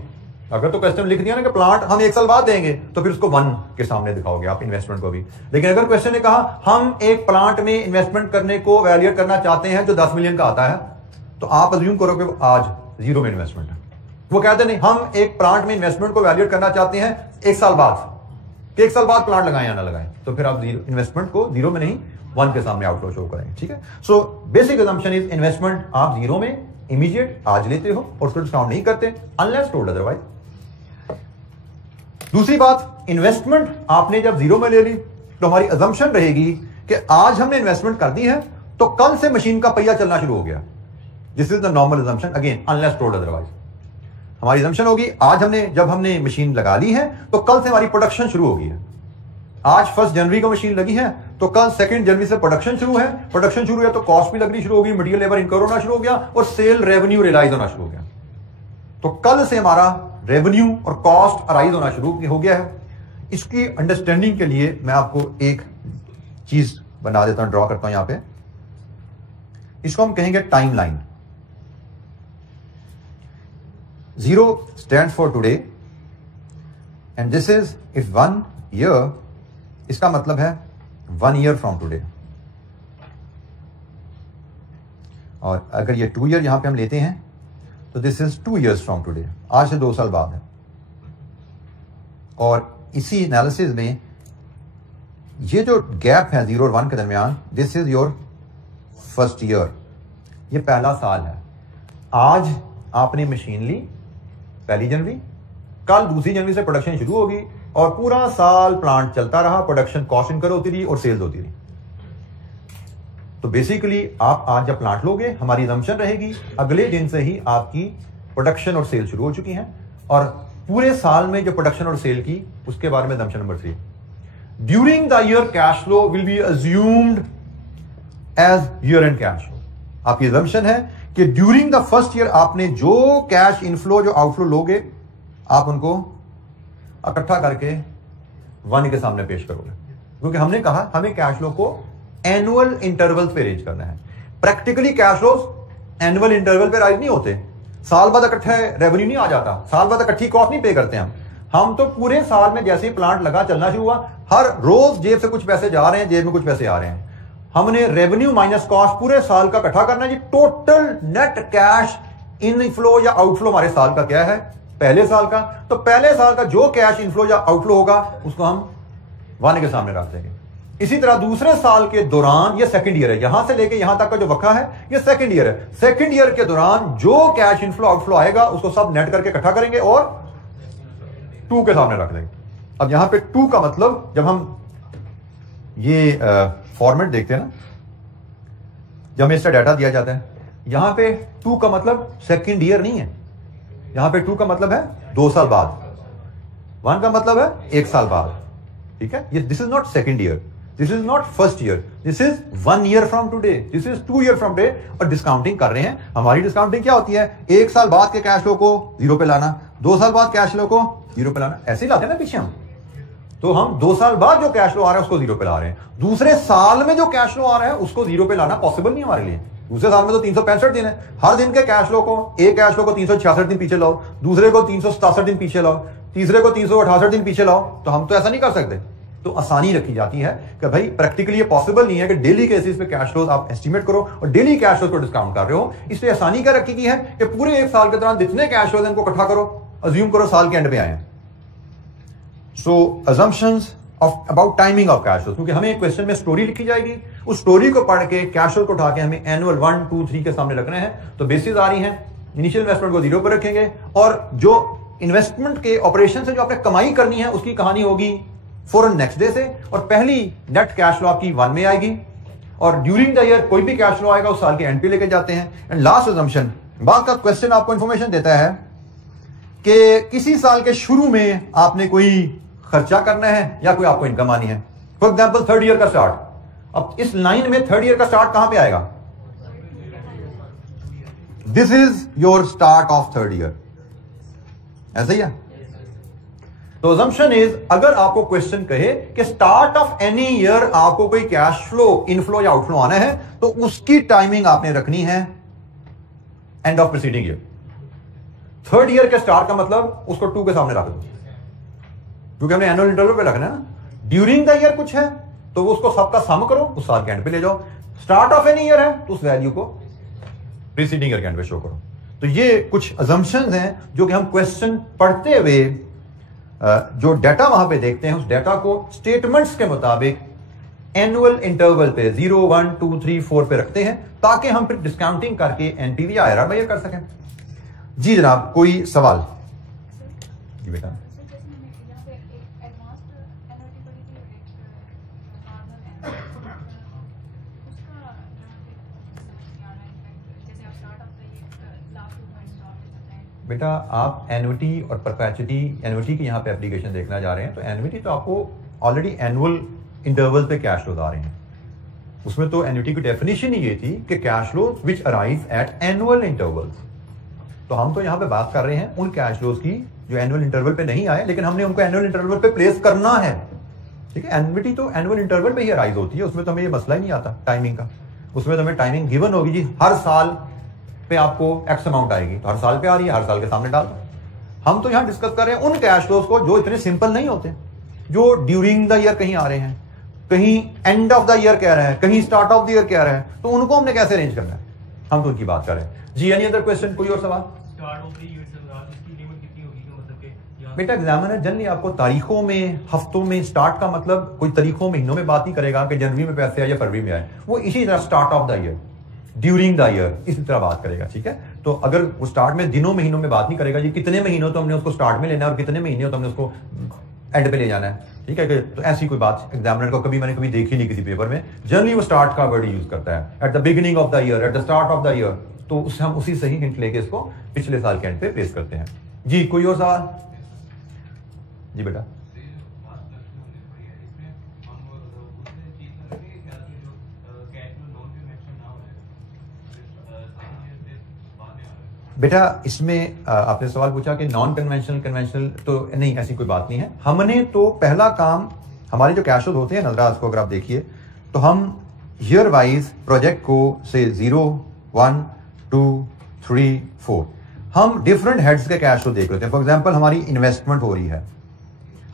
अगर तो क्वेश्चन लिख दिया ना कि प्लांट हम 1 साल बाद देंगे, तो फिर उसको 1 के सामने दिखाओगे आप इन्वेस्टमेंट को भी। लेकिन अगर क्वेश्चन ने कहा हम एक प्लांट में इन्वेस्टमेंट करने को वैल्यूएट करना चाहते हैं जो 10 मिलियन का आता है, तो आप अज्यूम करो कि आज 0 में इन्वेस्टमेंट है। वो कहते नहीं, हम एक प्लांट में इन्वेस्टमेंट को वैल्यूएट करना चाहते हैं 1 साल बाद, कि 1 साल बाद प्लांट लगाएं या ना लगाएं, तो फिर आप इन्वेस्टमेंट को 0 में नहीं 1 के सामने आउटफ्लो शो करेंगे। ठीक है। So basic assumption is investment आप 0 में इमीडिएट आज लेते हो और उसको डिस्काउंट नहीं करते अनलेस टोल्ड अदरवाइज। दूसरी बात, इन्वेस्टमेंट आपने जब 0 में ले ली तो हमारी असम्पशन रहेगी कि आज हमने इन्वेस्टमेंट कर दी है तो कल से मशीन का पहिया चलना शुरू हो गया। This is the normal assumption, again unless told otherwise. हमारी असम्पशन होगी आज जब हमने मशीन लगा ली है तो कल से हमारी प्रोडक्शन शुरू होगी है। आज 1 जनवरी को मशीन लगी है तो कल 2 जनवरी से प्रोडक्शन शुरू है। प्रोडक्शन शुरू है तो कॉस्ट भी लगनी शुरू होगी, मटेरियल लेबर इनकम होना शुरू हो गया और सेल रेवेन्यू रियलाइज होना शुरू हो गया। तो कल से हमारा रेवेन्यू और कॉस्ट अराइज होना शुरू हो गया है। इसकी अंडरस्टैंडिंग के लिए मैं आपको एक चीज बना देता हूं, ड्रॉ करता हूं यहां पे। इसको हम कहेंगे timeline. 0 stands for today and this is if 1 year, इसका मतलब है 1 ईयर फ्रॉम टुडे। और अगर ये 2 ईयर यहां पे हम लेते हैं तो this is 2 years from today, आज से 2 साल बाद है। और इसी एनालिसिस में ये जो गैप है 0 और 1 के दरमियान, this is your first year, ये पहला साल है। आज आपने मशीन ली 1 जनवरी, कल 2 जनवरी से प्रोडक्शन शुरू होगी और पूरा साल प्लांट चलता रहा, प्रोडक्शन कॉस्ट इनकर होती रही और सेल्स होती रही। तो बेसिकली आप आज जब प्लांट लोगे, हमारी असम्पशन रहेगी अगले दिन से ही आपकी प्रोडक्शन और सेल शुरू हो चुकी हैं, और पूरे साल में जो प्रोडक्शन और सेल की, उसके बारे में assumption number 3, during the year cash flow will be assumed as year end cash flow. आपकी असम्पशन है कि ड्यूरिंग द फर्स्ट ईयर आपने जो कैश इनफ्लो जो आउटफ्लो लोगे, आप उनको इकट्ठा करके 1 के सामने पेश करोगे, क्योंकि हमने कहा हमें कैश फ्लो को एनुअल इंटरवल पे रेंज करना है। Practically cash flows annual interval पे राइज नहीं होते, साल बाद इकट्ठे रेवेन्यू नहीं आ जाता, साल बाद इकट्ठी कॉस्ट नहीं पे करते हम तो पूरे साल में जैसे ही प्लांट लगा चलना शुरू हुआ, हर रोज जेब से कुछ पैसे जा रहे हैं, जेब में कुछ पैसे आ रहे हैं, हमने रेवेन्यू माइनस कॉस्ट पूरे साल का इकट्ठा करना है जी। टोटल नेट कैश इनफ्लो या आउटफ्लो हमारे साल का क्या है, पहले साल का। तो पहले साल का जो कैश इनफ्लो या आउटफ्लो होगा उसको हम 1 के सामने रख देंगे। इसी तरह दूसरे साल के दौरान, ये सेकंड ईयर है, यहां से लेके यहां तक का जो वक्फा है ये सेकंड ईयर है। सेकंड ईयर के दौरान जो कैश इनफ्लो आउटफ्लो आएगा उसको सब नेट करके इकट्ठा करेंगे और 2 के सामने रख देंगे। अब यहां पे 2 का मतलब, जब हम ये फॉर्मेट देखते हैं ना, जब हमें इसका डाटा दिया जाता है, यहां पे 2 का मतलब सेकंड ईयर नहीं है, यहां पे 2 का मतलब है 2 साल बाद, 1 का मतलब है 1 साल बाद। ठीक है, ये this is not second year, this is not first year, this is 1 year from today, this is 2 year from today. और डिस्काउंटिंग कर रहे हैं, हमारी डिस्काउंटिंग क्या होती है, 1 साल बाद के कैश फ्लो को 0 पे लाना, 2 साल बाद कैश फ्लो को 0 पे लाना, ऐसे ही लाते हैं ना पीछे हम। तो हम 2 साल बाद जो कैश फ्लो आ रहा है उसको 0 पे ला रहे हैं, दूसरे साल में जो कैश फ्लो आ रहा है उसको 0 पे लाना पॉसिबल नहीं हमारे लिए। दूसरे साल में तो 365 दिन है, हर दिन के कैश फ्लो को, एक कैश फ्लो को 366 दिन पीछे लाओ, दूसरे को 367 दिन पीछे लाओ, तीसरे को 368 दिन पीछे लाओ, तो हम तो ऐसा नहीं कर सकते। तो आसानी रखी जाती है कि भाई प्रैक्टिकली ये पॉसिबल नहीं है कि डेली केसेस पे कैश फ्लोज आप एस्टिमेट करो और डेली कैश फ्लोज को डिस्काउंट कर रहे हो, इसलिए आसानी क्या रखी गई है कि पूरे 1 साल के दौरान जितने कैश फ्लोज इनको इकट्ठा करो, अज्यूम करो साल के एंड पे आए। सो assumptions of about timing of cash flow, क्योंकि हमें एक क्वेश्चन में स्टोरी लिखी जाएगी, उस स्टोरी को पढ़ के कैश फ्लो को उठा के हमें एनुअल 1, 2, 3 के सामने रखने हैं। तो बेसिस आ रही है, इनिशियल इन्वेस्टमेंट को 0 पर रखेंगे और जो इन्वेस्टमेंट के ऑपरेशन से जो आपने कमाई करनी है उसकी कहानी होगी फौरन नेक्स्ट डे से, और पहली नेट कैश फ्लो आपकी 1 में आएगी, और ड्यूरिंग द ईयर कोई भी कैश फ्लो आएगा उस साल के एंड पे लेके जाते हैं। एंड लास्ट अजम्पशन, बाद का क्वेश्चन आपको इंफॉर्मेशन देता है कि किसी साल के शुरू में आपने कोई खर्चा करना है या कोई आपको इनकम आनी है। फॉर एग्जाम्पल 3rd ईयर का स्टार्ट, अब इस लाइन में 3rd ईयर का स्टार्ट कहां पे आएगा? This is your start of 3rd year, ऐसा ही है। तो अजम्पशन इज, अगर आपको क्वेश्चन कहे कि स्टार्ट ऑफ एनी ईयर आपको कोई कैश फ्लो इनफ्लो या आउटफ्लो आना है, तो उसकी टाइमिंग आपने रखनी है end of preceding year. 3rd year के स्टार्ट का मतलब उसको 2 के सामने रख दो, क्योंकि हमने एनुअल इंटरवल पे रखना है ना। ड्यूरिंग द ईयर कुछ है तो उसको सबका सम करो, उस साल के एंड पे ले जाओ। स्टार्ट ऑफ एनी ईयर है तो उस वैल्यू को प्रीसीडिंग ईयर के एंड पे शो करो। तो ये कुछ अजम्पशंस हैं जो कि हम क्वेश्चन पढ़ते हुए जो डाटा वहां पे देखते हैं, उस डाटा को स्टेटमेंट्स के मुताबिक एनुअल इंटरवल पे 0, 1, 2, 3, 4 पे रखते हैं, ताकि हम फिर डिस्काउंटिंग करके एनपीवी या आईआरआर मेजर कर सकें। जी जनाब, कोई सवाल? जी बेटा। बेटा आप एन्युटी और परपेचुटी, एन्युटी की यहाँ पे एप्लीकेशन देखना जा रहे हैं, तो एन्युटी तो आपको ऑलरेडी एनुअल इंटरवल पे कैश फ्लोज आ रहे हैं। उसमें तो एन्युटी की डेफिनेशन ही ये थी कि cash flows which arrive at annual intervals. तो हम तो यहाँ पे बात कर रहे हैं उन कैश फ्लोज की जो एनुअल इंटरवल पे नहीं आए, लेकिन हमने उनको एनुअल इंटरवल पे प्लेस करना है। ठीक है, एन्युटी तो एनुअल इंटरवल पे ही अराइज होती है, उसमें तो हमें ये मसला ही नहीं आता टाइमिंग का। उसमें तो हमें टाइमिंग गिवन होगी जी, हर साल पे आपको एक्स अमाउंट आएगी, तो हर साल पे आ रही है, हर साल के सामने डाल दो। हम तो यहां डिस्कस कर रहे हैं उन कैश फ्लोज को जो इतने सिंपल नहीं होते, जो ड्यूरिंग द ईयर कहीं आ रहे हैं, कहीं एंड ऑफ द ईयर कह रहे हैं, कहीं स्टार्ट ऑफ द ईयर कह रहे हैं, तो उनको हमने कैसे अरेंज करना है, हम तो उनकी बात कर रहे हैं। जी एनी अदर क्वेश्चन, कोई और सवाल? बेटा एग्जामिनर जनरली आपको तारीखों में, हफ्तों में, स्टार्ट का मतलब कोई तारीखों महीनों में बात नहीं करेगा कि जनवरी में पैसे आए या फरवरी में आए, वो इसी तरह start of the year, during the year, इसी तरह बात करेगा। ठीक है, तो अगर वो स्टार्ट में दिनों महीनों में बात नहीं करेगा जी, कितने महीनों तो हमने उसको स्टार्ट में लेना है और कितने महीने तो हमने उसको एंड पे ले जाना है। ठीक है, तो ऐसी कोई बात एग्जामिनर को कभी मैंने कभी देखी नहीं किसी पेपर में। जनरली वो स्टार्ट का वर्ड यूज करता है, at the beginning of the year, at the start of the year, तो उससे हम उसी से ही हिंट लेके इसको पिछले साल के एंड पे प्लेस करते हैं। जी कोई और सवाल? जी बेटा। बेटा इसमें आपने सवाल पूछा कि नॉन कन्वेंशनल, कन्वेंशनल, तो नहीं, ऐसी कोई बात नहीं है। हमने तो पहला काम, हमारे जो कैश फ्लोज होते हैं नजराज को अगर आप देखिए, तो हम ईयर वाइज प्रोजेक्ट को से 0, 1, 2, 3, 4 हम डिफरेंट हेड्स के कैश फ्लो देख रहे थे। फॉर एग्जांपल हमारी इन्वेस्टमेंट हो रही है,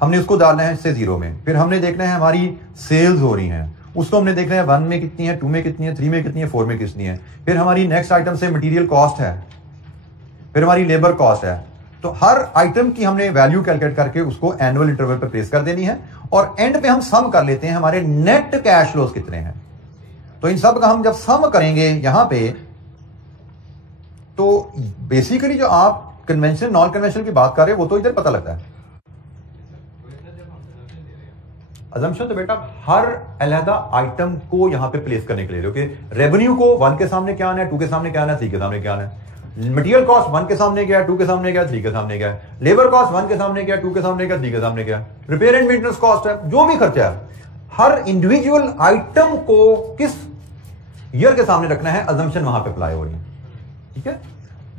हमने उसको डालना है इससे 0 में, फिर हमने देखना है हमारी सेल्स हो रही हैं, उसको हमने देखना है 1 में कितनी है, 2 में कितनी है, 3 में कितनी है, 4 में कितनी है, फिर हमारी नेक्स्ट आइटम से मटेरियल कॉस्ट है, फिर हमारी लेबर कॉस्ट है। तो हर आइटम की हमने वैल्यू कैलकुलेट करके उसको एनुअल इंटरवल पे प्लेस कर देनी है, और एंड पे हम सम कर लेते हैं हमारे नेट कैश फ्लोज कितने हैं। तो इन सब का हम जब सम करेंगे यहां पे, तो बेसिकली जो आप कन्वेंशनल नॉन कन्वेंशनल की बात कर रहे हैं वो तो इधर पता लगता है। अजम्पशन तो बेटा हर अलहदा आइटम को यहां पे प्लेस करने के लिए, क्योंकि रेवेन्यू को 1 के सामने क्या आना है, 2 के सामने क्या आना है, 3 के सामने क्या आना है, मटेरियल कॉस्ट 1 के सामने क्या है, 2 के सामने क्या है, 3 के सामने क्या है, लेबर कॉस्ट 1 के सामने क्या है, 2 के सामने क्या है, 3 के सामने क्या है, रिपेयर एंड मेंटेनेंस कॉस्ट है, जो भी खर्चा है, हर इंडिविजुअल आइटम को किस ईयर के सामने रखना है, अजम्पशन वहां पे अप्लाई हो रही है। ठीक है,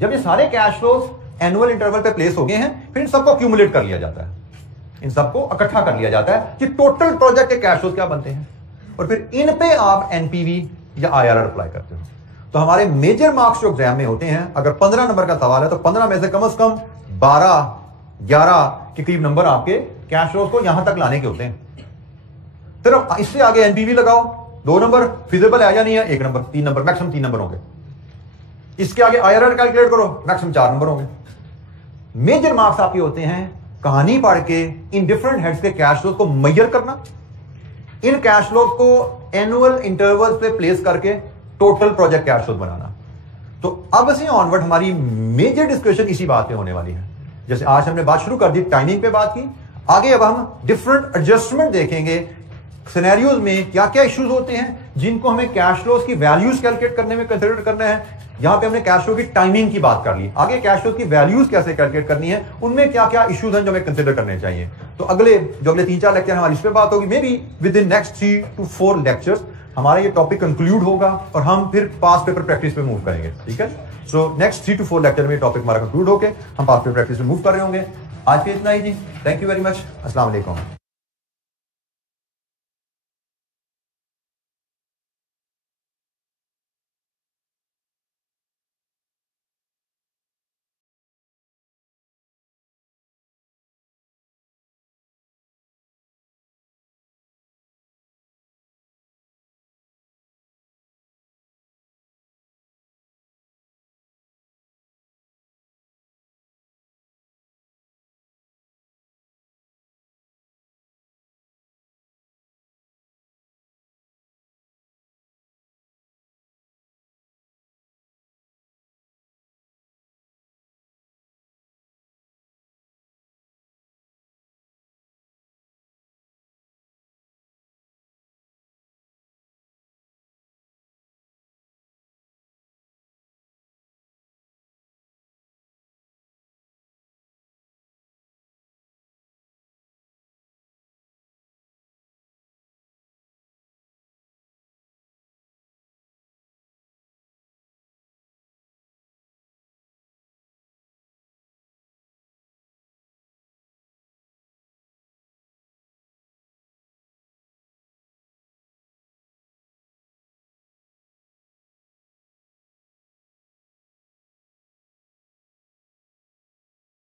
जब ये सारे कैश फ्लोज एनुअल इंटरवल पे प्लेस हो गए हैं, फिर इन सबको एक्यूमुलेट कर लिया जाता है, इन सबको इकट्ठा कर लिया जाता है कि टोटल प्रोजेक्ट के कैश फ्लोज क्या बनते हैं, और फिर इन पे आप एनपीवी या आईआरआर अप्लाई करते हो। तो हमारे मेजर मार्क्स जो एग्जाम में होते हैं, अगर 15 नंबर का सवाल है तो 15 में से कम 12, 11 के करीब नंबर आपके कैश फ्लोज को यहां तक लाने के होते हैं। फिर इससे आगे एनपीवी लगाओ, 2 नंबर फिजिबल है या नहीं है, 1 नंबर, 3 नंबर, मैक्सिमम 3 नंबर होंगे। इसके आगे आईआरआर कैलकुलेट करो, मैक्सिमम 4 नंबर होंगे। मेजर मार्क्स आपके होते हैं कहानी पढ़ के इन डिफरेंट हेड्स के कैश फ्लोज को मेजर करना, इन कैश फ्लोज को एनुअल इंटरवल पे प्लेस करके टोटल प्रोजेक्ट कैश फ्लोज बनाना। तो अब से ऑनवर्ड हमारी मेजर डिस्कशन इसी बात पे होने वाली है। जैसे आज हमने बात शुरू कर दी, टाइमिंग पे बात की, आगे अब हम डिफरेंट एडजस्टमेंट देखेंगे, सिनेरियोज में क्या क्या इश्यूज होते हैं जिनको हमें कैश फ्लोज की वैल्यूज कैलकुलेट करने में कंसीडर करना है। यहां पे हमने कैश फ्लो की टाइमिंग की बात कर ली, आगे कैश फ्लो की वैल्यूज कैसे कैलकुलेट करनी है, उनमें क्या क्या इश्यूज हैं जो हमें कंसीडर करने चाहिए। तो अगले 3-4 लेक्चर हमारी इस पे बात होगी। May be with in next 3 to 4 lectures हमारा ये टॉपिक कंक्लूड होगा और हम फिर पास पेपर प्रैक्टिस पे मूव करेंगे। ठीक है, सो नेक्स्ट 3 to 4 लेक्चर में टॉपिक हमारा कंक्लूड होके हम पास पेपर प्रैक्टिस पे मूव कर रहे होंगे। आज के इतना ही जी, थैंक यू वेरी मच, अस्सलाम वालेकुम।